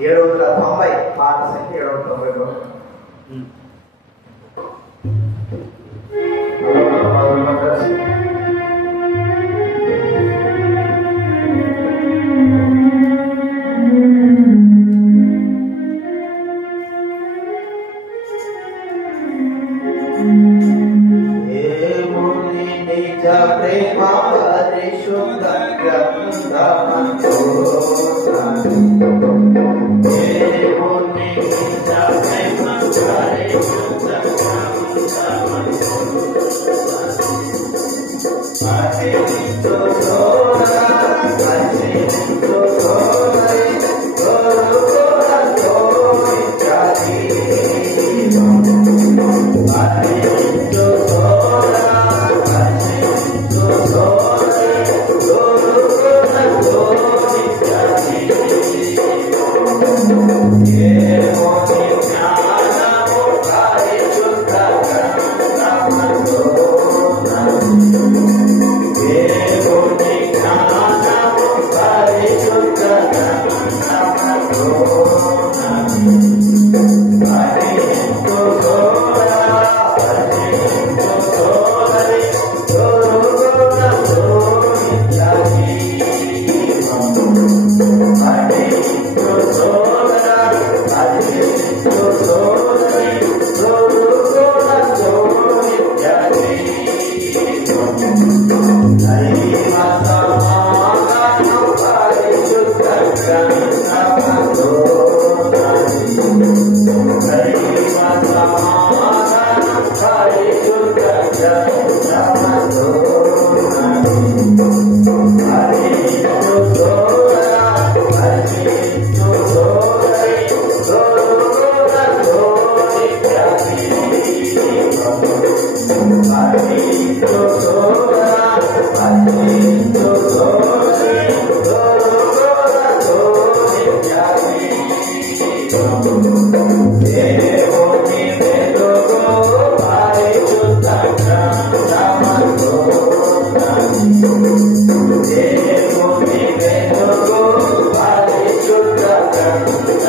790 పాట సంఖ్య 790. ప్రేమ పరిశుద్ధ గ్రంథమందు దేవుని నిజ ప్రేమ పరిశుద్ధ గ్రంథమందు పరిశుద్ధ సోదరా పరిశుద్ధ సోదరి గోరుతో విచారి పరిశుద్ధ సోదరా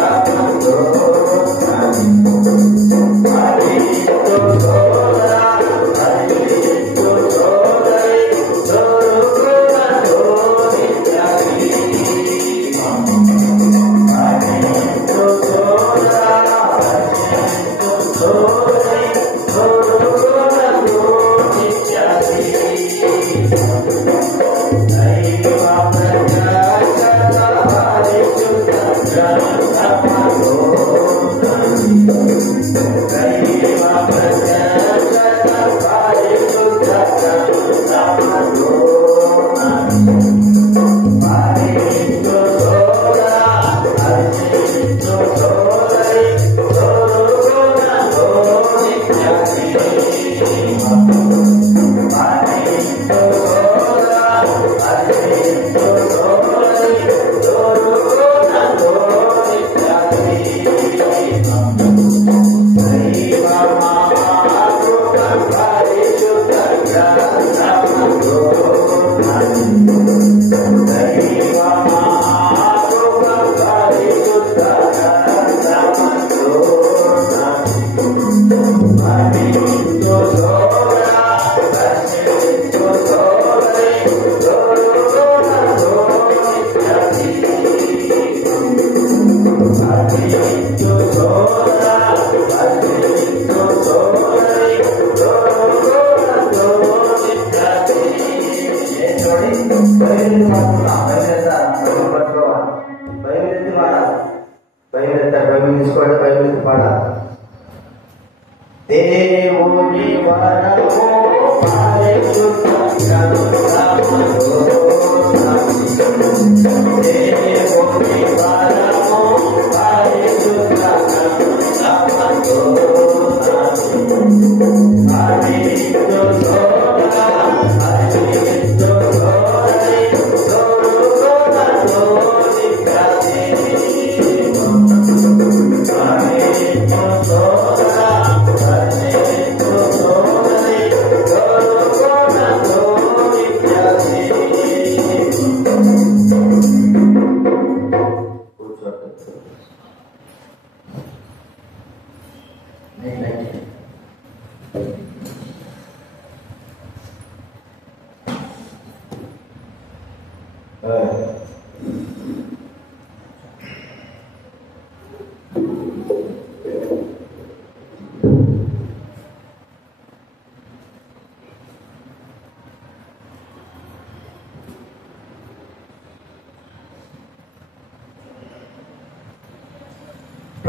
Oh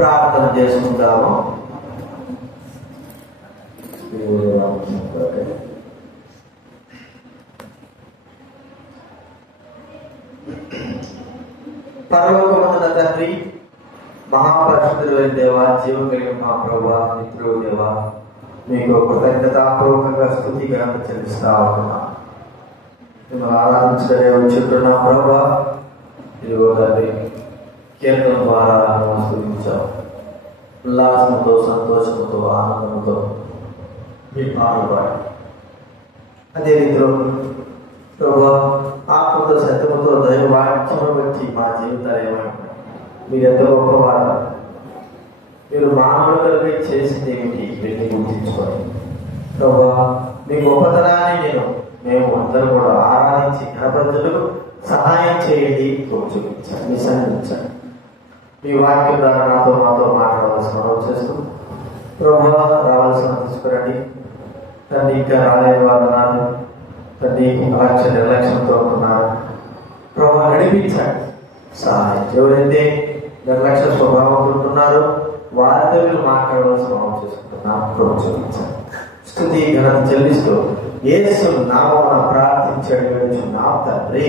ప్రార్థన చేసుకుంటాము. పరలోకమందున్న తండ్రి, మహాపరిశుద్ధుడైన దేవా, జీవం కలిగిన మా ప్రభువా, నిత్యుడు దేవా, మీకు కృతజ్ఞతాపూర్వకంగా స్తుతి ఘనత చెల్లిస్తా ఉంటున్నా. మిమ్మల్ని ఆరాధించడే వచ్చుంటున్నా ప్రభువా. ఇదిగో తండ్రి, కీర్తన ద్వారా స్తుతించాం. ఉల్లాసంతో, సంతోషంతో, ఆనందంతో మీ పాటలు పాడి, అదే రీతిలో ప్రభువా ఆత్మతో, సత్యముతో, దైవ వాక్యమును బట్టి మా జీవితాలు ఏమంటారు? మీరు ఎంత గొప్పవారు, మీరు మానవులుగా చేసింది ఏమిటి వీటిని గుర్తించుకోండి ప్రభువా. మీ గొప్పతనాన్ని మేము అందరూ కూడా ఆరాధించి గణపతులకు సహాయం చేయండి, చూపించండి, సన్నిధించండి. మీ వాక్యం ద్వారా మాతో మాట్లాడవలసిన మనం చేస్తూ ప్రభువా రావాల్సిన తీసుకురండి తండ్రి. ఇంకా రాలేని వారు ఉన్నారు తండ్రి, నిర్లక్ష్యంతో ఉన్నారు ప్రభువా, నడిపించండి, సహాయం. ఎవరైతే నిర్లక్ష్య స్వభావం ఉంటున్నారో వారితో మీరు మాట్లాడవలసిన మనం చేసుకుంటున్నాం, ప్రోత్సహించండి. స్తుతి ఘనత చెల్లిస్తూ యేసు నామమున ప్రార్థించండి వేడుచున్నాం తండ్రి.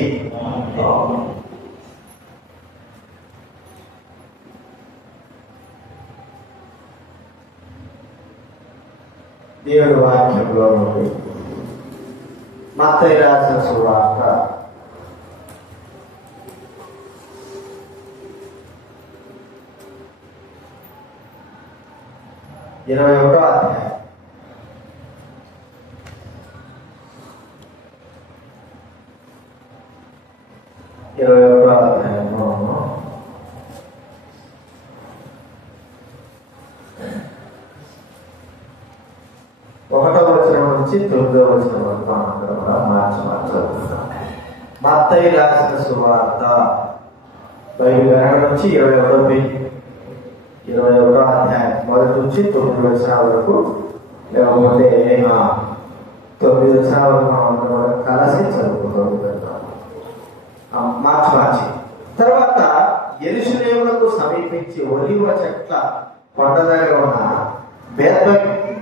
దేవుడి వాక్యంలో నుండి మత్తయి రాసిన సువార్త 21వ అధ్యాయం. 21వ అధ్యాయంలో 1వ వచనం నుంచి 9వ వచనం వరకు మార్చబడుతున్నాం. మత్తయి రాసిన సువార్త బైబిల్ గ్రంథం నుంచి 21వ అధ్యాయం మొదటి నుంచి 9 వచనాల వరకు, లేకపోతే 9 వచనాల వరకు మనం కలిసి చదువుకుంటాం మార్చి. తర్వాత యెరూషలేమునకు సమీపించి ఒలీవ చెట్ల కొండ దగ్గర ఉన్న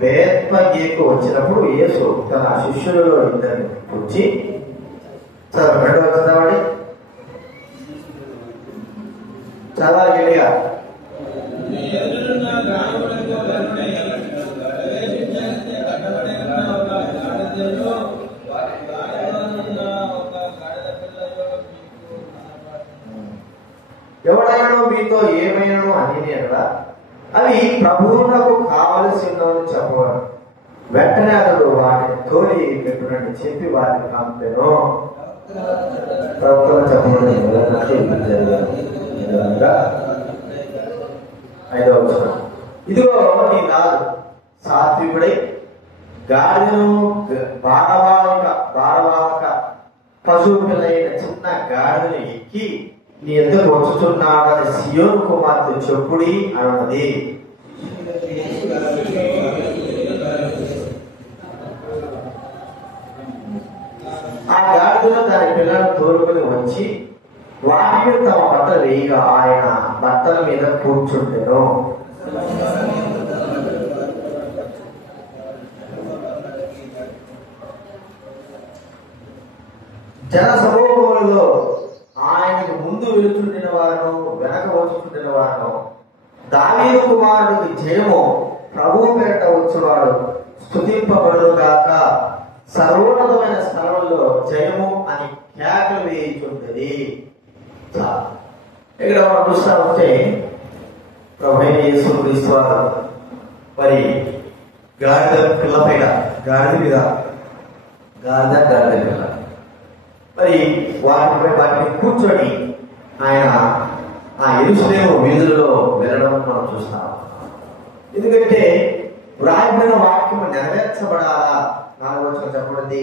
బేత్పగేకు వచ్చినప్పుడు యేసు తన శిష్యులలో ఇద్దరిని కూర్చి, రెండవ చదవండి, చాలా గట్టిగా, ఎవడైనా మీతో ఏమైనా అని అనగా అవి ప్రభువునకు కావలసి ఉన్నదని చెప్పవాడు. వెంటనే అతడు వాటిని తోలి పెట్టునని చెప్పి వాటిని పంపెను. ప్రవక్తలు చెప్పమని 5వ వచనం. ఇదిగో నీ దాసు సాత్వికుడై గాడిదను భారవాహక పశువు పిల్లైన చిన్న గాడిదను ఎక్కి నీ ఎదురు వచ్చుచున్నాడని సియోను కుమార్తె చెప్పుడి అన్నది. ఆ గాడిదను దాని పిల్లలను తోలుకొని వచ్చి వాటి మీద తమ బట్టలు వేయగా ఆయన బట్టల మీద కూర్చుంటెను. జన సమూహంలో ఆయనకు ముందు వెళుచుండిన వారు, వెనక వచ్చుచుండిన వారు, దావీదు కుమారుడికి జయము, ప్రభువు పేరట వచ్చువాడు స్తుతింపబడును గాక, సర్వోన్నతమైన స్థలంలో జయము అని కేకలు వేయుచుంటది. ఇక్కడ మనం చూస్తా ఉంటే ప్రభువైన యేసుక్రీస్తు వారు మరి గాడిద పిల్ల పైన, గాడిద పిల్ల మరి వాటిని కూర్చొని ఆయన ఆ యెరూషలేము వీధులలో వెళ్ళడం మనం చూస్తాం. ఎందుకంటే వ్రాయబడిన వాక్యము నెరవేర్చబడాలా. 4వ వచనం చెప్పబడింది,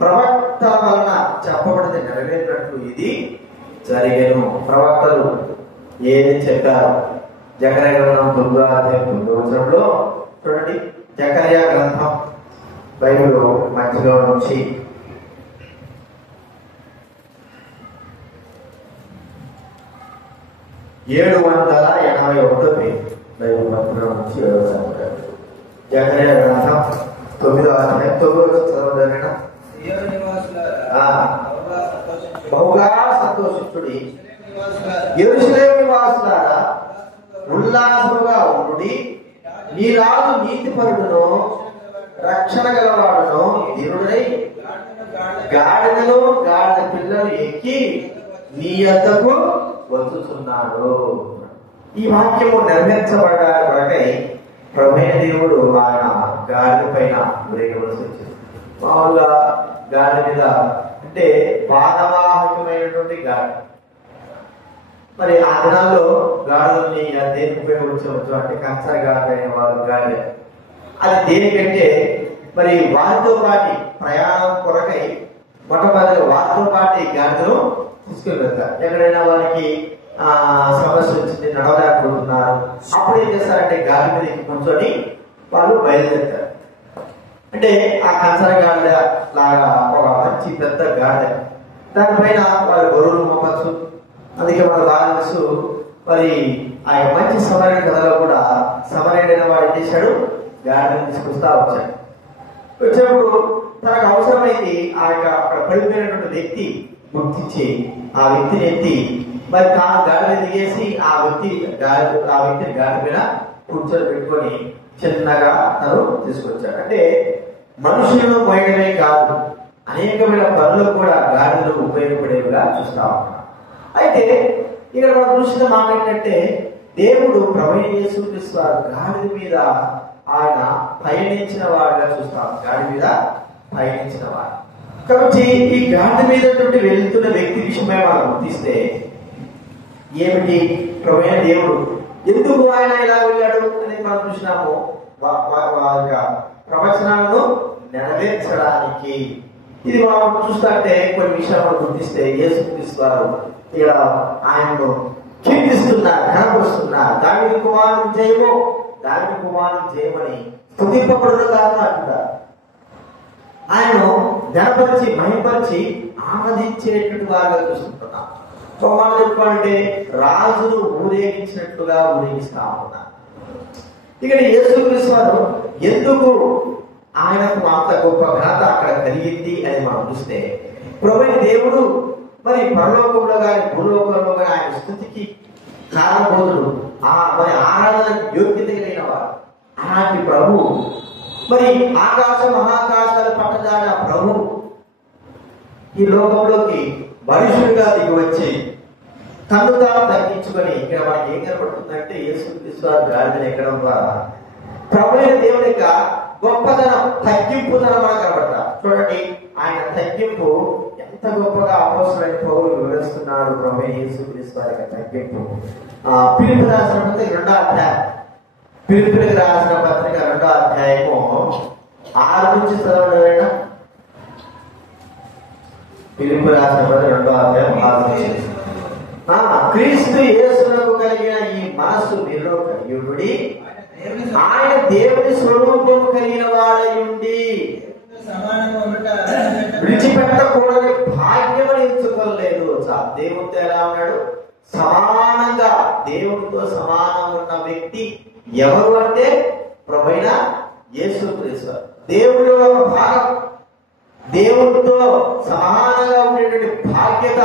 ప్రవక్త వలన చెప్పబడింది నెరవేరినట్లు ఇది జరిగేను. ప్రవక్తలు ఏది చెప్పారు? జకర్యా గ్రంథం 9వ అధ్యాయం 9వ వచనంలో చూడండి. జకర్యా గ్రంథం బైబిల్ మధ్యలో నుంచి 781 పేజీ. నుంచి 7వ జకర్యా గ్రంథం 9వ అధ్యాయం 9వ చదవడమేనా? బహుగా సంతోషించుడి యెరూషలేము నివాసులారా, ఉల్లాసముగా ఉండుడి. నీ రాజు నీతిపరుడును రక్షణ గలవాడును ధీరుడై గాడిదలు గాడిద పిల్లలు ఎక్కి నీ యొద్దకు వచ్చుచున్నాడు. ఈ వాక్యము నెరవేర్చబడకై ప్రభువైన దేవుడు ఆయన గాడిద పైన ఊరేగవలసి వచ్చింది. మామూలుగా గాడి మీద అంటే వానవాహకమైనటువంటి గాడి. మరి ఆ దినాల్లో గాడుల్ని దేనికి ఉపయోగించవచ్చు అంటే కంచర గాడి అయిన వారు గాడి. అది దేనికంటే మరి వారితో పాటి ప్రయాణం కొరకై మొట్టమొదటి వారితో పాటి గాడిను తీసుకుని వెళ్తారు. ఎక్కడైనా వారికి సమస్య వచ్చింది, నడవలేకపోతున్నారు, అప్పుడు ఏం చేస్తారంటే గాడి మీద కూర్చొని వాళ్ళు బయలుదేరుతారు. అంటే ఆ కంచర గాడిద లాగా ఒక మంచి పెద్ద గాడిద, దానిపైన వారి గొర్రెలు మోపచ్చు. అందుకే మన బాలసు మరి ఆ మంచి సమరణ కథలో కూడా సమరణ వాడు ఏం చేశాడు, గాడిని తీసుకొస్తా వచ్చాడు. వచ్చినప్పుడు తనకు అవసరమైంది ఆ యొక్క అక్కడ పడిపోయినటువంటి వ్యక్తి గుర్తించి ఆ వ్యక్తిని ఎత్తి మరి తాను గాడిని దిగేసి ఆ వ్యక్తిని గాడి మీద కూర్చొని పెట్టుకొని చిన్నగా తను తీసుకొచ్చాడు. అంటే మనుషులను మోయడమే కాదు, అనేకమైన పనులకు కూడా గాడిదలు ఉపయోగపడేవిగా చూస్తా ఉన్నాం. అయితే ఇక్కడ మనం చూసిన మాట ఏంటంటే దేవుడు ప్రభువైన యేసుక్రీస్తు గాడిద మీద ఆయన పయనించిన వాడుగా చూస్తాం. గాడి మీద పయనించిన వాడు కాబట్టి ఈ గాడి మీద వెళ్తున్న వ్యక్తి విషయమై మనం గుర్తిస్తే ఏమిటి ప్రభువైన దేవుడు ఎందుకు ఆయన ఇలా వెళ్ళాడు అనేది మనం చూసినాము. ప్రవచనాలను నెరవేర్చడానికి. ఇది మనం చూస్తుంటే కొన్ని విషయాలు మనం గుర్తిస్తే యేసుక్రీస్తు వారు ఇక్కడ ఆయనను కీర్తిస్తున్నారు, కనపరుస్తున్నారు. దావీదు కుమారుని జయము, దావీదు కుమారుని జయమని స్తుతింపబడును కాక అంటారు. ఆయనను గణపరిచి మహింపరిచి ఆనందించేటువంటి వారుగా చూస్తుంటున్నాం. మనం చెప్పాలంటే రాజును ఊరేగించినట్లుగా ఊరేగిస్తా ఉన్నారు. ఇక్కడ యేసుక్రీస్తు వారు ఎందుకు ఆయనకు అంత గొప్ప ఘనత అక్కడ కలిగింది అని మనం చూస్తే ప్రభువైన దేవుడు మరి పరలోకంలో కానీ భూలోకంలో కానీ ఆయన స్తుతికి కారణబోధుడు, మరి ఆరాధనకు యోగ్యత కలిగిన వారు. అలాంటి ప్రభు మరి ఆకాశ మహాకాశాలు పట్టదాన ప్రభు ఈ లోకంలోకి మనుషుడిగా దిగివచ్చి తను తాను తగ్గించుకొని ఇక్కడ మనకి ఏం కనబడుతుందంటే యేసుక్రీస్తు వారు గాడిదను ఎక్కడం ద్వారా ప్రభువైన దేవుని యొక్క గొప్పతనం, తగ్గింపుదనం మనకు కనబడతా. చూడండి ఆయన తగ్గింపు ఎంత గొప్పగా అపోస్తలుడైన పౌలు వివరిస్తున్నాడు. ప్రభువైన యేసుక్రీస్తు వారి యొక్క తగ్గింపు ఫిలిప్పీయులకు రాసిన పత్రిక 2వ అధ్యాయం, ఫిలిప్పీయులకు రాసిన పత్రిక 2వ అధ్యాయము 6 నుంచి చదవడమేనా? ఫిలిప్పీయులకు రాసిన పత్రిక 2వ అధ్యాయం 6 నుంచి. క్రీస్తు యేసునకు కలిగిన ఈ మనస్సు మీలో కలిగి ఆయన దేవుని స్వరూపము కలిగిన వాడయుండి విడిచిపెట్టకూడని భాగ్యమని ఎంచుకోలేదు. దేవుడితో ఎలా ఉన్నాడు? సమానంగా దేవుడితో సమానంగా ఉన్న వ్యక్తి ఎవరు అంటే ప్రభువైన యేసుక్రీస్తు. దేవుడి ఒక భాగం, దేవుడితో సమానంగా ఉండేటువంటి బాధ్యత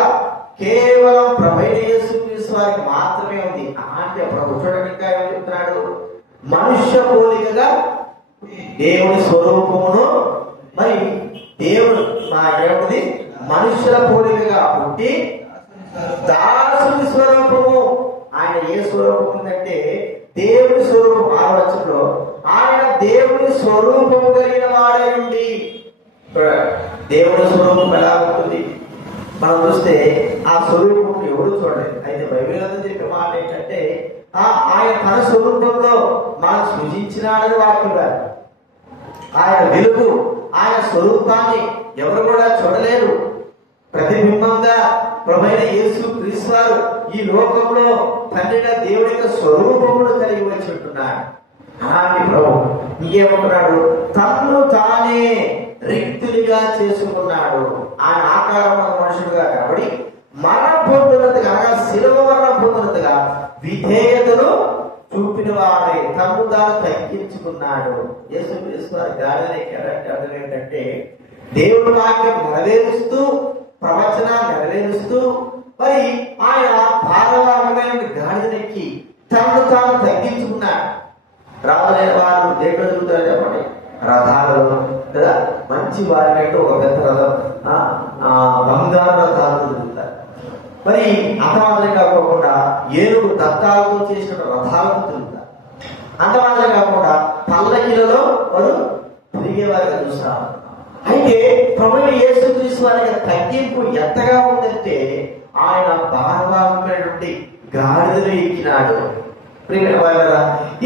కేవలం ప్రభువైన యేసుక్రీస్తు వారికి మాత్రమే ఉంది. అంటే ప్రభు చూడండి ఇంకా ఏం చెప్తున్నాడు? మనుష్య పోలికగా దేవుని స్వరూపమును మరి దేవుడు ఏమిటి మనుష్యుల పోలికగా పుట్టి దాసుని స్వరూపము. ఆయన ఏ స్వరూపం ఉందంటే దేవుని స్వరూపం. 6వ వచనంలో ఆయన దేవుని స్వరూపము కలిగిన వాడై ఉండి. దేవుని స్వరూపం ఎలా ఉంటుంది మనం చూస్తే ఆ స్వరూపం ఎవరు చూడలేదు. అయితే బైబిల్ అంతా చెప్పే మాట ఏంటంటే ఆయన తన స్వరూపంలో మనం సృజించినాడని వాక్యం కాదు. ఆయన వెలుగు, ఆయన స్వరూపాన్ని ఎవరు కూడా చూడలేరు. ప్రతిబింబంగా ప్రభువైన యేసుక్రీస్తు వారు ఈ లోకంలో తండ్రిగా దేవుడి యొక్క స్వరూపమును కలిగి వచ్చి ఉంటున్నాడు. అలాంటి ప్రభు ఇంకేమంటున్నాడు? తన్ను తానే రిక్తునిగా చేసుకున్నాడు. ఆయన ఆకారమైన మనుషుడుగా కాబట్టి మరణం పొందినట్టుగా, శిలువ మరణం పొందినట్టుగా విధేయతను చూపిన వాడే తను తాను తగ్గించుకున్నాడు. యేసుక్రీస్తు వారి గాడిద ఎక్కాడంటే అర్థం ఏంటంటే దేవుడి వాక్యం నెరవేరుస్తూ, ప్రవచనాలు నెరవేరుస్తూ, మరి ఆయన భారవాహమైన గాడిదనెక్కి తను తాను తగ్గించుకున్నాడు. రాబోయే వారు దేంట్లో తిరుగుతారు చెప్పండి? రథాలలో కదా. మంచి వారి కంటే ఒక పెద్ద రథం, బంగారు రథాలు తిరుగుతారు. మరి అంత మాత్రమే కాకుండా ఏనుగు దత్తాలతో చేసిన రథాలను తిరుగుతారు. అంత మాత్రమే కాకుండా పల్లకిలలో వారు తిరిగేవారిగా చూస్తాం. అయితే ప్రభువు యేసుక్రీస్తు వారి తగ్గింపు ఎంతగా ఉందంటే ఆయన భారవాహమైనటువంటి గాడిదను ఎక్కినాడు.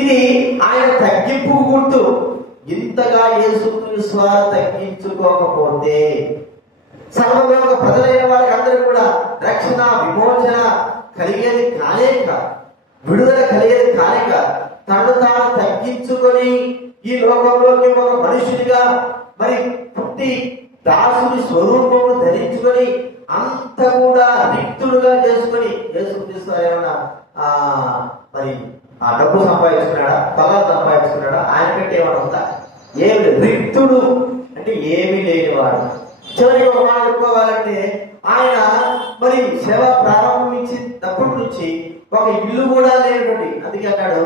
ఇది ఆయన తగ్గింపు గుర్తు. ఇంతగా యేసుక్రీస్తు వారు తగ్గించుకోకపోతే సర్వలోక ప్రజలైన వారికి అందరూ కూడా రక్షణ, విమోచన కలిగేది కానే కాదు, విడుదల కలిగేది కానే కాదు. తను తాను తగ్గించుకొని ఈ లోకంలోకి ఒక మనుషునిగా మరి పుట్టి దాసుని స్వరూపము ధరించుకొని అంత కూడా రిక్తుడుగా చేసుకొని యేసుక్రీస్తు ఏమన్నా మరి ఆ డబ్బు సంపాదించుకున్నాడా, పొలాలు సంపాదించుకున్నాడా? ఆయన కంటే ఏమైనా ఉందా? ఏమి లేదు. రిక్తుడు అంటే ఏమీ లేనివాడు. చివరికి ఒక మాట చెప్పుకోవాలంటే ఆయన మరి సేవ ప్రారంభించినప్పటి నుంచి ఒక ఇల్లు కూడా లేనటువంటి, అందుకే అన్నాడు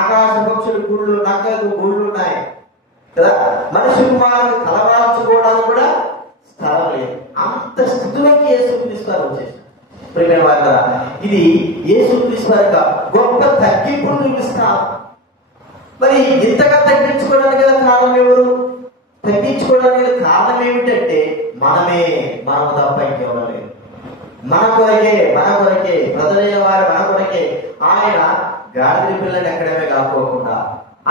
ఆకాశ పక్షులు గుళ్ళు, నక్కలకు గుళ్ళు ఉన్నాయి కదా, మనిషి కుమారుడు తలవాల్చుకోవడానికి కూడా స్థలం లేదు. అంత స్థితిలోకి యేసుక్రీస్తు వారు వచ్చేసారు. ఇది యేసుక్రీస్తు వారి గొప్ప తగ్గింపును చూపిస్తాం. మరి ఇంతగా తగ్గించుకోవడానికి గల కారణం ఎవరు? తగ్గించుకోవడానికి గల కారణం ఏమిటంటే మనము తప్ప ఇంకెవరలేదు. మన కొరకే ప్రజలైన వారు మన కొరకే ఆయన గాడిద పిల్లని ఎక్కడమే కాకపోకుండా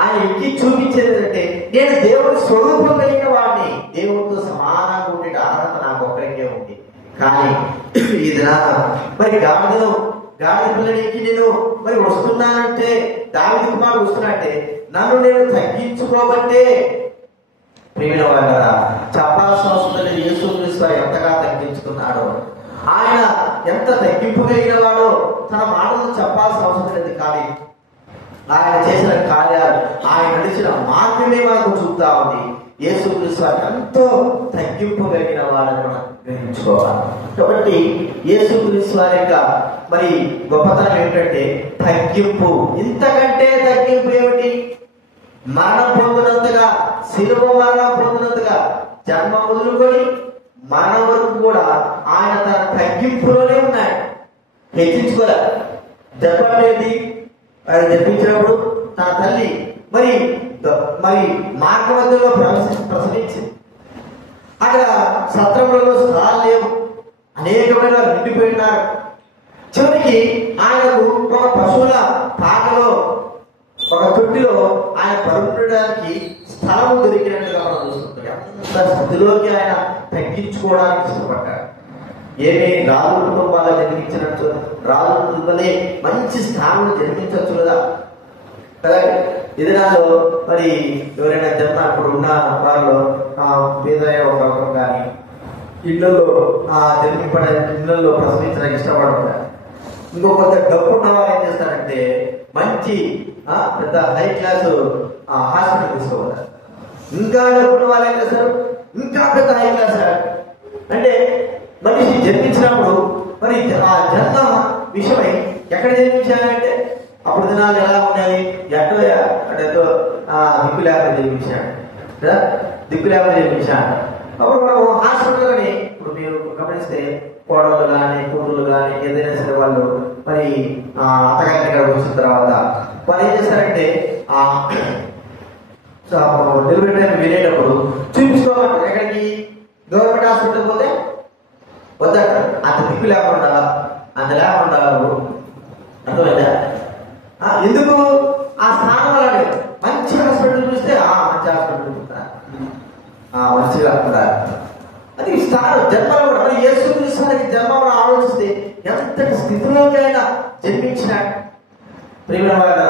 ఆయన ఎక్కి చూపించేది అంటే నేను దేవుడి స్వరూపం కలిగిన వాడిని, దేవుడితో సమానంగా ఉండే అర్హత నాకు ఒక్కరికే ఉంది. కానీ ఇది మరి గాడిద పిల్లడికి నేను మరి వస్తున్నానంటే, దావీదు కుమారుడు వస్తున్నట్టే నన్ను నేను తగ్గించుకోబట్టే ప్రియమైన వారా చెప్పాల్సిన అవసరం లేదు. యేసుక్రీస్తు ఎంతగా తగ్గించుకున్నాడో, ఆయన ఎంత తగ్గింపు కలిగిన వాడో తన మాటలు చెప్పాల్సిన అవసరం లేదు. కానీ ఆయన చేసిన కార్యాలు, ఆయన నడిచిన మార్గమే మనకు చూపుతా ఉంది. యేసుక్రీస్తు ఎంతో తగ్గింపు కలిగిన వాడని మనం గ్రహించుకోవాలి. కాబట్టి యేసుక్రీస్తు వారి యొక్క మరి గొప్పతనం ఏమిటంటే తగ్గింపు. ఇంతకంటే తగ్గింపు ఏమిటి? మరణం పొందినంతగా, శిలువ మరణం పొందినంతగా జన్మ మొదలుకొని మరణం వరకు కూడా ఆయన తన తగ్గింపులోనే ఉన్నాడు. హెచ్చించుకోలే. దెబ్బనేది ఆయన జన్మించినప్పుడు తన తల్లి మరి మార్గ మధ్యలో ప్రసవించింది. అక్కడ సత్రములలో స్థలాలు లేవు, అనేకమైన నిండిపోయినారు. చివరికి ఆయనకు ఒక పశువుల పాకలో, ఒక తొట్టిలో ఆయన పరుండడానికి స్థలము దొరికినట్టుగా మనం చూస్తుంటాం. ఎంత స్థితిలోకి ఆయన తగ్గించుకోవడానికి ఇష్టపడ్డాడు. ఏమి రాజు కుటుంబాలు జన్మించినట్టు, రాజు కుటుంబాలే మంచి స్థానంలో జన్మించవచ్చు కదా. ఇదినాలో మరి ఎవరైనా జన్మ ఇప్పుడు ఉన్న వారిలో పేదైన ఒక రకం కానీ ఇళ్లలో ఇళ్లలో ప్రసవించడానికి ఇష్టపడతారు. ఇంకో కొంత డబ్బు ఉన్న వారు ఏం చేస్తారంటే మంచి పెద్ద హై క్లాస్ హాస్పిటల్ తీసుకోవాలి. ఇంకా డబ్బున్న వాళ్ళు ఏం చేస్తారు, ఇంకా పెద్ద హై క్లాస్ అంటే మనిషి జన్మించినప్పుడు మరి ఆ జన్మ విషయమై ఎక్కడ జన్మించాలంటే అప్పుడు దినాలు ఎలా ఉన్నాయి, ఎక్కడ అంటే దిక్కు లేకుండా జన్మించాడు కదా, దిక్కు లేకుండా జన్మించాడు. అప్పుడు మనం హాస్పిటల్లోని ఇప్పుడు మీరు గమనిస్తే కోడలు కానీ కూతురు కానీ ఏదైనా సరే వాళ్ళు మరి అత్తగారి దగ్గర వచ్చిన తర్వాత వాళ్ళు ఏం చేస్తారంటే డెలివరీ టైం వెళ్ళేటప్పుడు చూపించుకోవాలి. ఎక్కడికి? గవర్నమెంట్ హాస్పిటల్ పోతే వద్దట, అంత దిక్కు లేకుండా అర్థమైందా? ఎందుకు? ఆ స్థానం వల్ల మంచి హాస్పిటల్ చూస్తే మంచి హాస్పిటల్ చూపుతారు, మంచిగా ఉంటారు. అది స్థానం జన్మలో కూడా మరి యేసుక్రీస్తు జన్మను ఆలోచిస్తే ఎంతటి స్థితిలోకి అయినా జన్మించినాడు. ప్రియమైన వారు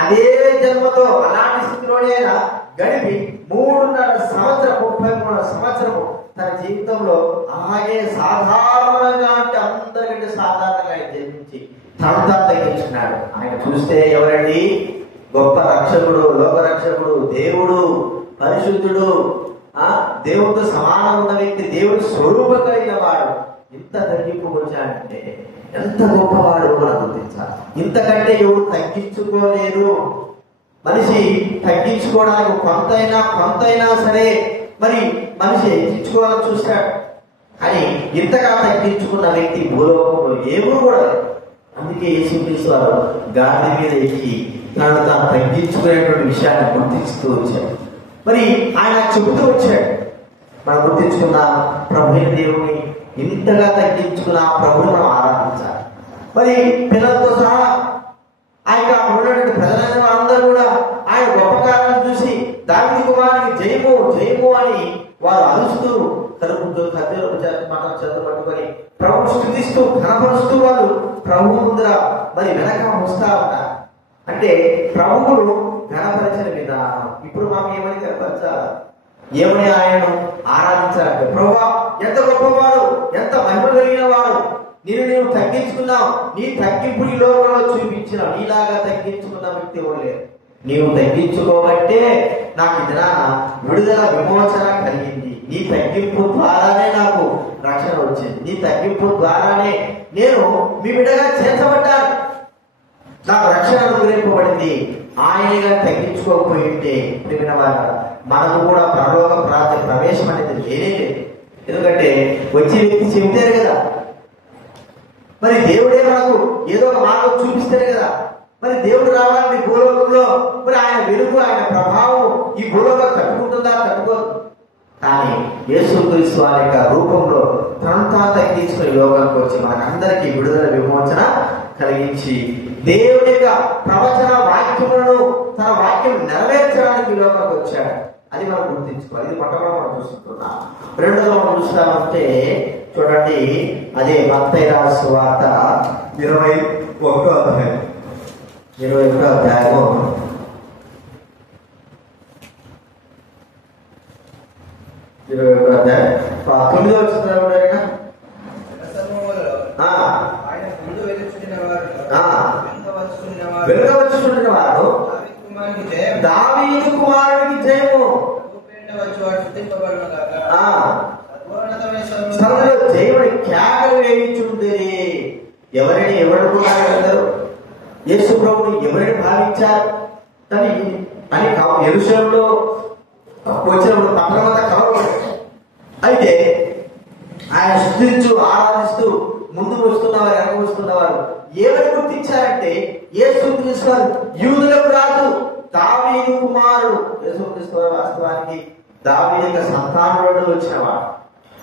అదే జన్మతో అలాంటి స్థితిలోనే అయినా గడిపి 3.5 సంవత్సరం 33 సంవత్సరము తన జీవితంలో అలాగే సాధారణంగా అంటే అందరికంటే సాధారణంగా ఆయన జన్మించి తను తగ్గించుకున్నాడు. ఆయన చూస్తే ఎవరండి? గొప్ప రక్షకుడు, లోక రక్షకుడు, దేవుడు, పరిశుద్ధుడు, దేవుడితో సమానం ఉన్న వ్యక్తి, దేవుడి స్వరూప కలిగిన వాడు ఇంత తగ్గింపు వచ్చాడంటే ఎంత గొప్పవాడు మనం గుర్తించాలి. ఇంతకంటే ఎవరు తగ్గించుకోలేరు. మనిషి తగ్గించుకోవడానికి కొంతైనా సరే మరి మనిషి ఎక్కించుకోవాలని చూస్తాడు. అని ఇంతగా తగ్గించుకున్న వ్యక్తి భూలోకంలో ఎవరు కూడా. అందుకే యేసుక్రీస్తు వారు గాడి మీద ఎక్కి తనను తాను తగ్గించుకునేటువంటి విషయాన్ని గుర్తిస్తూ వచ్చాడు. మరి ఆయన చెబుతూ వచ్చాడు, మనం గుర్తించుకున్న ప్రభుని దేవుని ఇంతగా తగ్గించుకున్న ఆ ప్రభుని మనం ఆరాధించాలి. మరి పిల్లలతో సహా ఆయన ఉన్నటువంటి ప్రజలైన వారందరూ కూడా ఆయన గొప్ప కార్యాలను చూసి దావీదు కుమారునికి జయము జయము అని వారు అరుస్తూ కరుపుతో ఖర్జూరపు మఠం చేత పట్టుకొని ప్రభువు స్థుతిస్తూ కనపరుస్తూ వాళ్ళు ప్రభు ముందర మరి వెనక వస్తా ఉంటారు. అంటే ప్రభువును గణపరిచిన విధానం. ఇప్పుడు మాకు ఏమని కనపరచాలి, ఏమని ఆయనను ఆరాధించాలంటే, ప్రభువా ఎంత గొప్పవాడు, ఎంత మహిమ కలిగిన వాడు, నీవు తగ్గించుకున్నావు, నీ తగ్గింపు ఈ లోకంలో చూపించినావు. నీలాగా తగ్గించుకున్న వ్యక్తి ఎవరు. నీవు తగ్గించుకోబట్టే నాకు ఇది విడుదల విమోచన కలిగింది. నీ తగ్గింపు ద్వారానే నాకు రక్షణ వచ్చింది. నీ తగ్గింపు ద్వారానే నేను మీ బిడ్డగా చేర్చబడ్డాను, నాకు రక్షణ అనుగ్రహింపబడింది. ఆయనగా తగ్గించుకోకపోయింటే ప్రియమైన వారు మనకు కూడా పరలోక ప్రవేశం అనేది లేనే లేదు. ఎందుకంటే వచ్చే వ్యక్తి చెబితేనే కదా, మరి దేవుడే మనకు ఏదో ఒక మార్గం చూపిస్తేనే కదా. మరి దేవుడు రావాలని భూలోకంలో మరి ఆయన వెలుగు, ఆయన ప్రభావం ఈ భూలోకం తట్టుకుంటుందా? తట్టుకోదు. కానీ యేసుక్రీస్తు వారి యొక్క రూపంలో తనంతా తగ్గించుకుని లోకానికి వచ్చి మనకందరికీ విడుదల విమోచన కలిగించి దేవుడి యొక్క ప్రవచన వాక్యములను తన వాక్యం నెరవేర్చడానికి లోకానికి వచ్చాడు. అది మనం గుర్తించుకోవాలి. ఇది మొట్టమొదటి మనం చూస్తున్నాం. రెండోది మనం చూస్తామంటే చూడండి, అదే మత్తయి రాసిన సువార్త 21వ అధ్యాయం 21వ అధ్యాయము 9వ అధ్యాయం 9వ వచనం. వెనుకవచ్చుచుండిన వారు దావీదు కుమారునికి జయము, జయముడి కేకలు వేయించుండిరి. ఎవరిని కుమారుడు? యేసు ప్రభుని ఎవరిని భావించారు అని యెరూషలేములో వచ్చినప్పుడు పట్టణమంతా కలవబడి, అయితే ఆయన స్తుతించు ఆరాధిస్తూ ముందు వస్తున్నవారు వెనక వస్తున్నవారు ఏమని గుర్తించారంటే యేసుక్రీస్తు వారు యూదులకు రాజు, దావీదు కుమారుడు. యేసుక్రీస్తు వారు వాస్తవానికి దావీదు యొక్క సంతానంలో వచ్చినవాడు.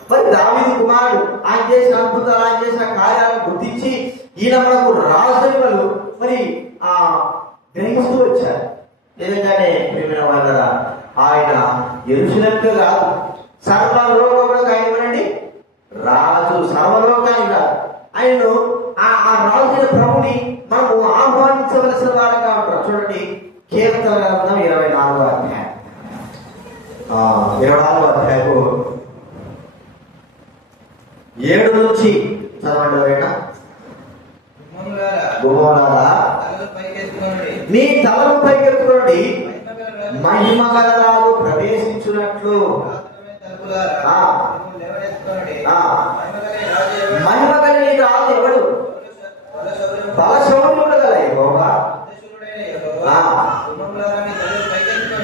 మరి దావీదు కుమారుడు ఆయన చేసిన అద్భుతాలు, ఆయన చేసిన కార్యాలను గుర్తించి ఈయన మనకు రాజుని వాళ్ళు మరి గ్రహిస్తూ వచ్చారు. నిజంగానే ప్రియమైన వాళ్ళ ఆయన యెరూషలేముకే కాదు, సర్వలోకములకు ఆయన ఏమనండి రాజు. సర్వలోకానికి కాదు, ఆయనను ఆ రాజుల ప్రభుని మనము ఆహ్వానించవలసిన వారంగా ఉంటారు. చూడండి, కీర్తన గ్రంథం 24వ అధ్యాయం 24వ అధ్యాయము 7 నుంచి చదవండి. ఎవరైనా గుమ్మలారా మీ తలను పైకెత్తుకోండి, మహిమ గల రాజు ప్రవేశించున్నట్లు. మహిమ కలిగిన రాజు ఎవడు? బలశౌర్యుడు గల యెహోవా.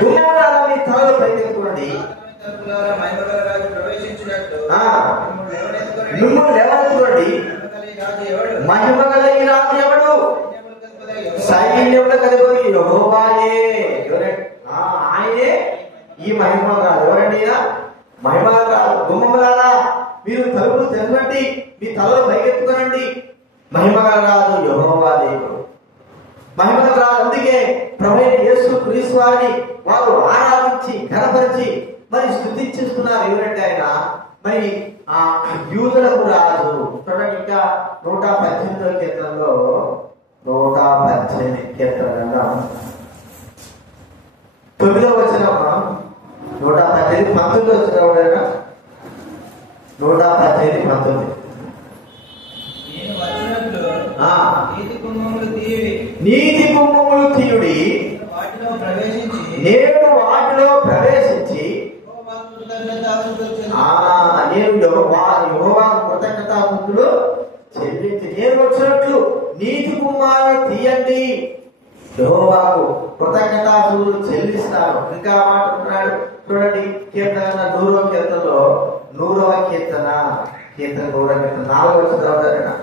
గుమ్మలారా మీ తలను పైకెత్తుకోండి, మిమ్మల్ని లేవనెత్తుకోండి. మహిమ కలిగిన రాజు ఎవడు? సైన్యముల కలిపి యెహోవాయే. ఆయనే ఈ మహిమ కాదు. ఎవరండి? మహిమ కాదు. గుమ్మలారా మీరు తలుపులు తెరవండి, మీ తలలో పైకెత్తుకోనండి. మహిమ రాదు యెహోవా దేవుడు, మహిమ రాదు. అందుకే ప్రభువైన యేసుక్రీస్తు వారిని వారు ఆరాధించి ఘనపరిచి మరి స్తుతించుతున్నారు. ఎవరంటే ఆయన మరి ఆ యూదులకు రాజు. చూడండి, ఇంకా 118వ కీర్తనలో 118 కీర్తన 9వ వచనం 118 19 వచ్చిన 118 19 నీతి కుమ్మములు తీయుడి యెహోవాకు కృతజ్ఞతాస్తుతులు చెల్లిస్తాను. ఇంకా మాట అంటున్నాడు చూడండి, కీర్తన 100వ కీర్తనలో 100వ కీర్తన 4వ కీర్తన 4వ వచనం,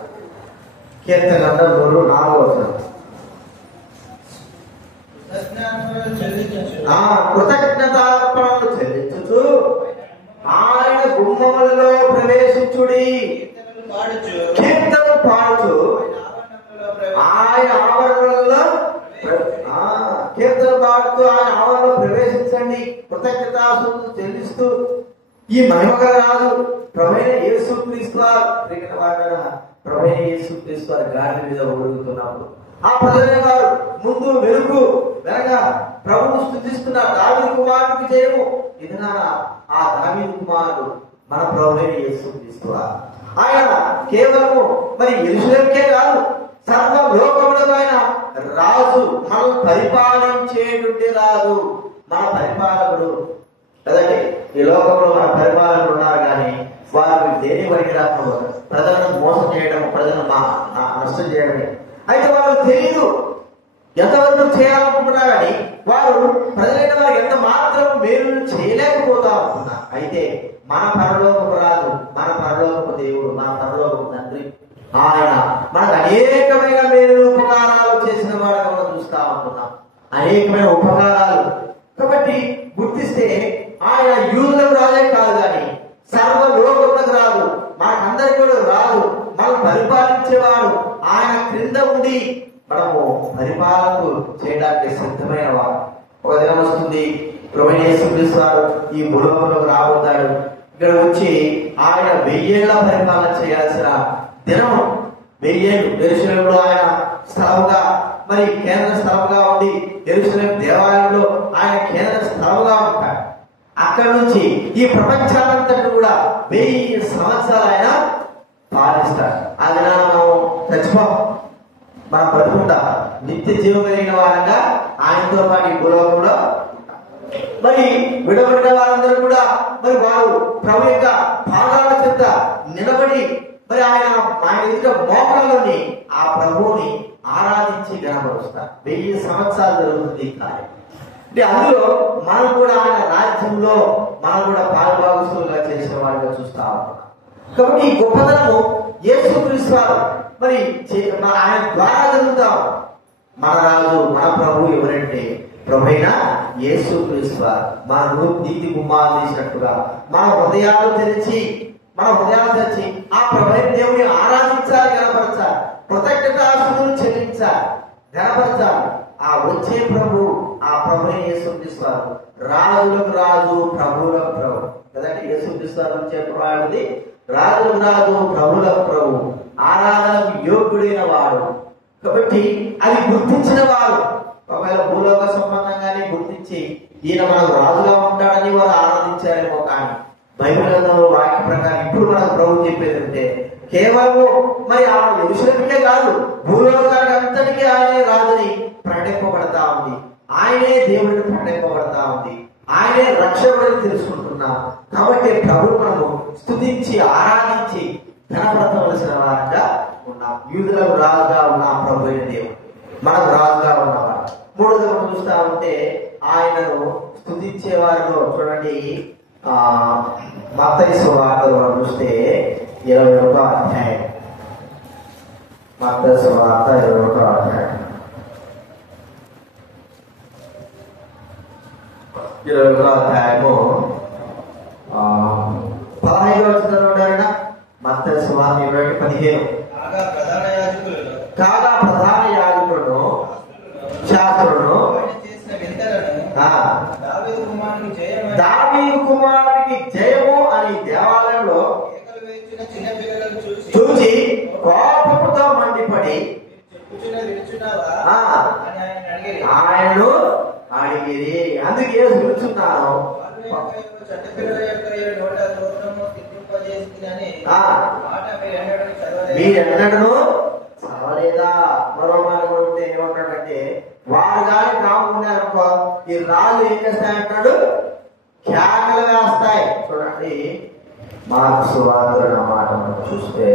కీర్తన 4వ వచనం. కృతజ్ఞతార్పణలు చెల్లించుచు ఆయన గుమ్మములలో ప్రవేశించుడి, కీర్తనలు పాడుచు ఆయన ఆవరణలో కీర్తన పాడుతూ ఆయన ఆవరణలో ప్రవేశించండి. కృతజ్ఞతాస్తుతులు చెల్లిస్తూ ఈ మహిమగల రాజు ప్రభువైన యేసుక్రీస్తు వారు ప్రభువైన యేసుక్రీస్తు వారి గాడి మీద ఊరుగుతున్నప్పుడు ఆ ప్రజల వారు ముందు వెలుగు వెనక ప్రభువు స్తుతిస్తున్న దావీదు కుమారుడికి జయము. ఇది ఆ దావీదు కుమారుడు మన ప్రభువైన యేసుక్రీస్తు వారు. ఆయన కేవలము మరి యెరూషలేముకే కాదు, సర్వ లోకములకు ఆయన రాజు, మనం పరిపాలించేటువంటి రాజు, మన పరిపాలకుడు కదండి. ఈ లోకంలో మన పరిపాలకులు ఉన్నారు కానీ వారు దేని వరకు రాకుండా ప్రజలను మోసం చేయడం, ప్రజలను నష్టం చేయడమే. అయితే వాళ్ళకు తెలియదు ఎంతవరకు చేయాలనుకుంటున్నా కానీ వారు ప్రజలైన వారు ఎంత మాత్రం మేలు చేయలేకపోతా ఉంటున్నారు. అయితే మన పరలోకపు రాజు, మన పరలోకపు దేవుడు, మన పరలోకపు తండ్రి ఆయన మనకు అనేకమైన మేలు ఉపకారాలు చేసిన వాడుగా మనం చూస్తా ఉంటున్నాం. అనేకమైన ఉపకారాలు కాబట్టి గుర్తిస్తే ఆయన యూదులకు రాజే కాదు కానీ సర్వ లోకములకు రాదు, మనకందరికి కూడా రాదు, మనం పరిపాలించేవాడు. ఆయన క్రింద ఉండి మనము పరిపాలన చేయడానికి సిద్ధమైన వాడు. ఒక దినం వస్తుంది, ప్రభువైన యేసుక్రీస్తు వారు ఈ భూలోకంలోకి రాబోతాడు. ఇక్కడ వచ్చి ఆయన 1000 ఏళ్ల పరిపాలన చేయాల్సిన దినం. 1000 ఏళ్ళు యెరూషలేములో ఆయన స్థలముగా మరి కేంద్ర స్థలముగా ఉండి యెరూషలేము దేవాలయంలో ఆయన కేంద్ర స్థలముగా ఉంటాడు. అక్కడ నుంచి ఈ ప్రపంచాలంతటి కూడా 1000 సంవత్సరాలు ఆయన పాలిస్తాడు. ఆ దినాన మనం చచ్చిపోం, మనం బతుకుంటా నిత్య జీవం కలిగిన వారంగా ఆయనతో పాటు ఈ భూలోకంలో. మరి విడబడిన వారందరూ కూడా మరి వారు ప్రభు యొక్క పాదాల చెంత నిలబడి మరి ఆయన ఎదుట మోకాళ్ళని ఆ ప్రభువుని ఆరాధించి గణపరుస్తారు. 1000 సంవత్సరాలు జరుగుతుంది ఈ కార్యం. అంటే అందులో మనం కూడా ఆయన రాజ్యంలో మనం కూడా పాలుభాగస్తులుగా చేసిన వారిగా చూస్తా ఉంటాం. కాబట్టి ఈ గొప్పతనము యేసుక్రీస్తు వారు మరి ఆయన ద్వారా జరుగుతాం. మన రాజు, మన ప్రభు ఎవరంటే ప్రభువైన యేసుక్రీస్తు వారు. మన నీతి గుమ్మాలు తీసినట్టుగా మన హృదయాలు తెరిచి ఆ ప్రభువైన దేవుని ఆరాధించాలి, గణపరచాలి, కృతజ్ఞతాస్తుతులు చెల్లించాలి, గణపరచాలి. ఆ వచ్చే ప్రభు, ఆ ప్రభువైన యేసుక్రీస్తు వారు రాజులకు రాజు, ప్రభువులకు ప్రభు కదండి. యేసుక్రీస్తు వారు వచ్చే ప్రభు రాజులకు రాజు, ప్రభువులకు ప్రభు, ఆరాధనకు యోగ్యుడైన వాడు. కాబట్టి అది గుర్తించిన వారు ఒకవేళ భూలోక సంబంధంగానే గుర్తించి ఈయన మనకు రాజుగా ఉంటాడని వారు ఆరాధించారేమో, కానీ బైబిల్ వాక్య ప్రకారం ఇప్పుడు మనకు ప్రభు చెప్పేదంటే కేవలము మరి ఆ యెరూషలేముకే కాదు, భూలోకానికి అంతటికీ ఆయనే రాజుని ప్రకటింపబడతా ఉంది, ఆయనే దేవుడిని ప్రకటింపబడతా ఉంది, ఆయనే రక్షకుడిని తెలుసుకుంటున్నాం. కాబట్టి ప్రభువు మనము స్తుతించి ఆరాధించి ఘనపరచవలసిన వారంగా ఉన్నాం. యూదులకు రాజుగా ఉన్న ప్రభువైన దేవుడు మనకు రాజుగా ఉన్నవాడు. మూడోది మనం చూస్తా ఉంటే ఆయనను స్తుతించే వారిలో చూడండి, మత్తయి సువార్తలో మనం చూస్తే 21వ అధ్యాయం, మత్తయి సువార్త 21వ అధ్యాయం 21వ అధ్యాయము 15వ వచనంలో మత్తయి సువార్త 21:15 కాగా ప్రధాన యాజకులను శాస్త్రులను దావీదు కుమారుడికి జయము అని దేవాలయంలో చూచి కోపంతో మండిపడి ఆయనను అడిగిరి. అందుకే పిలుచున్నాను, మీరెన్నడూ చదవలేదా? మరో మాట కూడా ఉంటే ఏమంటాడంటే, వారు కానీ కాముకున్నారనుకో ఈ రాళ్ళు ఏం చేస్తాయంటాడు, కేకలు వేస్తాయి. చూడండి మార్క్స్ వార్తలు అన్నమాట మనం చూస్తే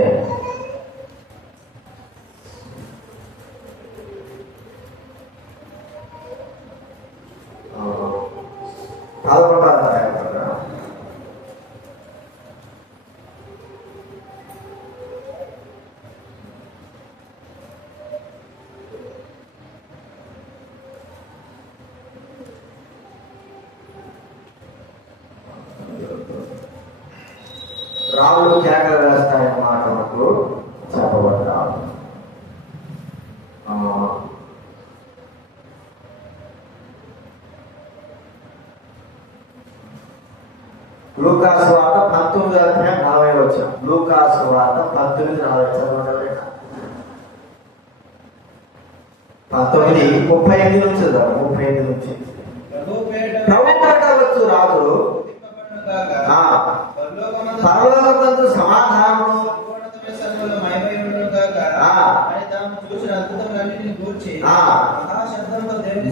రాళ్ళు కేకలు వేస్తాయన్న మాట మనకు చెప్పబడ్డా. లూకాసు వార్త 19:40. లూకాసు వార్త 19:40 చదవండి. 19:38 నుంచి చదవాలి. 38 నుంచి. ప్రభు పేరట వచ్చు రాజు పరలోకమందు సమాధానము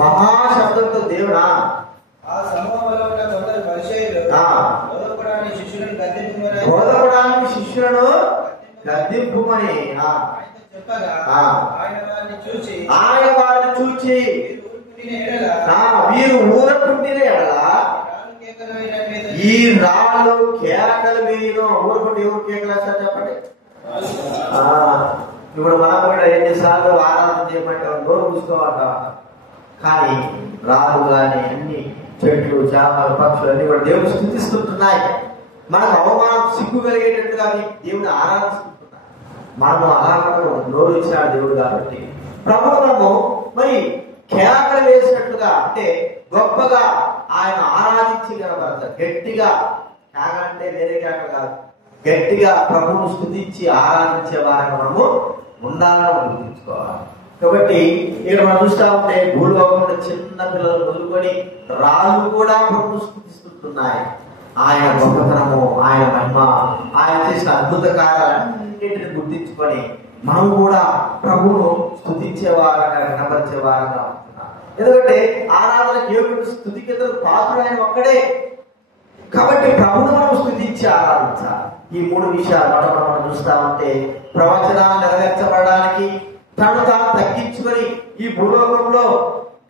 మహాశబ్దంతో దేవుడా బోధపడానికి శిష్యులను గద్దింపుమని ఆయన వారిని చూచి వీరు ఊరకుండిన ఎడల ఈ రాళ్ళు కేకలు వేయను. ఊరుకుంటే ఎవరు కేకలు వేస్తారు చెప్పండి. ఇప్పుడు మనం కూడా ఎన్నిసార్లు ఆరాధన చేయమంటే నోరు చూసుకోవాట. కానీ రాళ్ళు కానీ అన్ని చెట్లు చేపలు పక్షులు అన్ని కూడా దేవుడు స్థుతిస్తుంటున్నాయి. మనకు అవమానం సిగ్గు కలిగేటట్టుగా దేవుని ఆరాధిస్తుంటున్నాయి. మనము ఆరాధన నోరు ఇచ్చాడు దేవుడు కాబట్టి ప్రభుత్వము మరి కేకలు వేసినట్లుగా అంటే గొప్పగా ఆయన ఆరాధించి కనబడతారు. గట్టిగా కేక అంటే వేరే కేక కాదు, గట్టిగా ప్రభువును స్తుతించి ఆరాధించే వారిని మనము ఉండాలని గుర్తుంచుకోవాలి. కాబట్టి ఇక్కడ మనం చూస్తా ఉంటే భూలోకంలో చిన్న పిల్లలు మొదలుకొని రాళ్ళు కూడా ప్రభువు స్తుతిస్తున్నాయి. ఆయన గొప్పతనము, ఆయన మహిమ, ఆయన చేసిన అద్భుత కార్యాలన్నింటిని గుర్తించుకొని మనం కూడా ప్రభువును స్తుతించేవారుగా కనబరిచేవారుగా ఉంటున్నాం. ఎందుకంటే ఆరాధన దేవుడు స్తుతికి పాత్రుడైన ఒక్కడే కాబట్టి ప్రభువును మనం స్తుతించి ఆరాధించాలి. ఈ 3 విషయాలు మనం చూస్తా ఉంటే ప్రవచనాలు నెరవేర్చబడడానికి తను తాను తగ్గించుకొని ఈ భూలోకంలో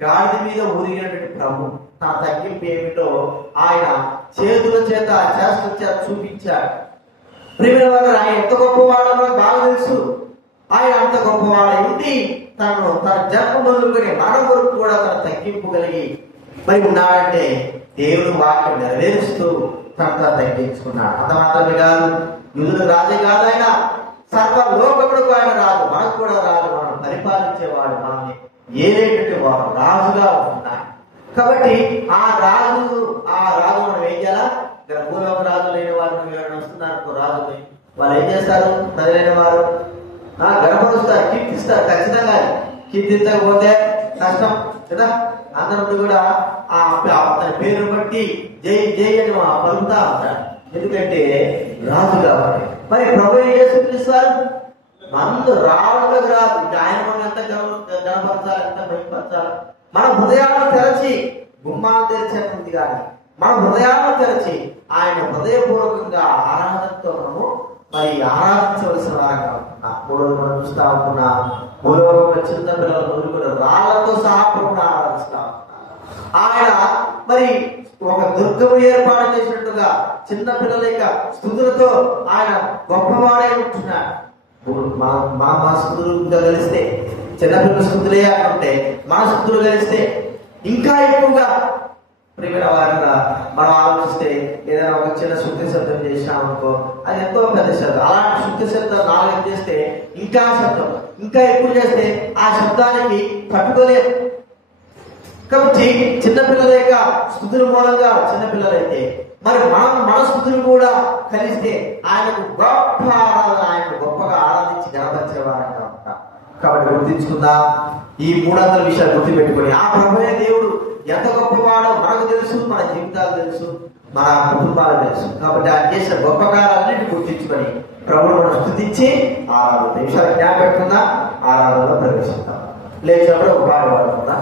గాడిద మీద ఊరిగినటువంటి ప్రభు తన తగ్గింపు ఏమిటో ఆయన చేతుల చేత చేతుల చేత చూపించాడు. ప్రియమైన వారు ఆయన ఎంత గొప్పవాడో మనకు బాగా తెలుసు. ఆయన అంత గొప్పవాడై ఉండి తన జన్మ మొదలుకొని మన వరకు కూడా తన తగ్గింపు కలిగి మరి ఉన్నాడంటే దేవుడు వాక్యం నెరవేరుస్తూ తనతో తగ్గించుకున్నాడు. అంత మాత్రమే కాదు, యూదుల రాజే కాదు, ఆయన సర్వలోకములకు ఆయన రాజు, మనకు కూడా రాజు, మనం పరిపాలించేవాడు, మనల్ని ఏలేటట్టు వాడు రాజుగా ఉంటున్నాడు. కాబట్టి ఆ రాజు మనం ఏం చేయాలా? ఇక్కడ భూలోక రాజు లేని వారు ఎవరైనా వస్తున్నారు రాజుని, వాళ్ళు ఏం చేస్తారు? ప్రజలైన వారు గర్భరుస్తారు, కీర్తిస్తారు. ఖచ్చితంగా కీర్తించకపోతే కష్టం కదా. అందరూ కూడా తన పేరు బట్టి జై జై అని పలుకుతా ఉంటారు. ఎందుకంటే రాజు కాబట్టి. మరి ప్రభు యేసుక్రీస్తు మందు రావడం రాదు. ఇంకా ఆయన మనం ఎంత గణపరచాలి, ఎంత భయపరచాలి. మన హృదయాలను తెరచి, గుమ్మాలు తెరిచేది కానీ మన హృదయాలను తెరచి ఆయన హృదయపూర్వకంగా ఆరాధనతో మనము మరి ఆరాధించవలసిన వారంగా ఉంటున్నాం. మూడోది మనం చూస్తా ఉంటున్నా భూలోకంలో చిన్న పిల్లలు మొదలుకొని రాళ్లతో సహా ప్రభువును ఆరాధిస్తా ఉంటున్నారు. ఆయన మరి ఒక దుర్గము ఏర్పాటు చేసినట్టుగా చిన్న పిల్లల యొక్క స్థుతులతో ఆయన గొప్పవాడే ఉంటున్నాడు. మా స్థుతులుగా కలిస్తే చిన్నపిల్లల స్థుతులే అంటే మా స్థుతులు కలిస్తే ఇంకా ఎక్కువగా ప్రియమైన వారిగా మనం ఆలోచిస్తే ఏదైనా ఒక చిన్న శుద్ధి శబ్దం చేసినామనుకో అది ఎంతో పెద్ద శబ్దం. అలాంటి శుద్ధి శబ్దం 4 చేస్తే ఇంకా శబ్దం, ఇంకా ఎక్కువ చేస్తే ఆ శబ్దానికి తట్టుకోలేదు. కాబట్టి చిన్నపిల్లల యొక్క స్థుతుల మూలంగా చిన్నపిల్లలైతే మరి మన స్థుతులు కూడా కలిస్తే ఆయనకు గొప్ప ఆరాధన, ఆయనకు గొప్పగా ఆరాధించి గణపరిచేవారంగా ఉంటాం. కాబట్టి గుర్తించుకుందా ఈ 300 విషయాలు గుర్తుపెట్టుకొని ఆ ప్రభువే దేవుడు ఎంత గొప్పవాడో మనకు తెలుసు, మన జీవితాలు తెలుసు, మన కుటుంబాలు తెలుసు. కాబట్టి ఆయన చేసిన గొప్ప కార్యాలన్నింటినీ గుర్తించుకొని ప్రభువును మనం స్తుతించి ఆరాధన నిమిషాలు జ్ఞాపకం పెట్టుకుందా ఆరాధనలో ప్రవేశిస్తాం. లేచినప్పుడు ఒక పాట పాడుకుందా.